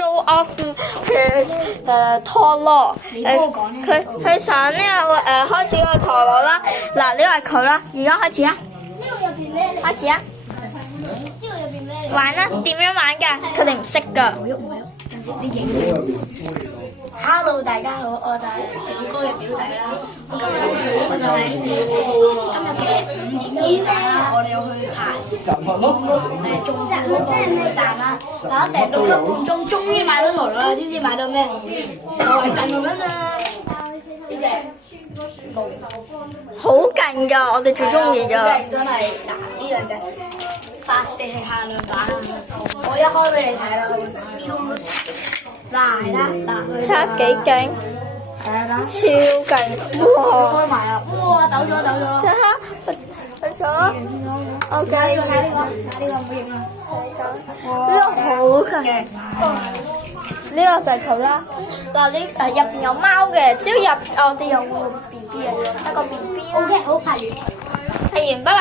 show off his 陀螺。佢想呢個開始個陀螺啦。嗱，呢個係佢啦，而家開始啊！呢個入邊咩嚟？開始啊！呢個入邊咩嚟？玩啦，點樣玩㗎？佢哋唔識㗎。你影。Hello， 大家好，我就係表哥嘅表弟啦。我就喺今日嘅5:2啦，我哋又去排中午嗰個站啦，排咗成個半鐘，終於買到陀螺啦！知唔知買到咩？就係近咁啦，呢隻好勁㗎，我哋最中意㗎。真係嗱，呢樣就發射係限量版啊！我一開俾你睇啦，嗱嗱，差幾勁，超勁！哇！開埋啦！哇，走咗。睇下，我睇呢個唔好影啦。呢個好勁，呢個就係佢啦。嗱，你入邊有貓嘅，只要入我哋有個 B B 啊，一個 B B 啦。OK， 好，拍完。拍完，拜拜。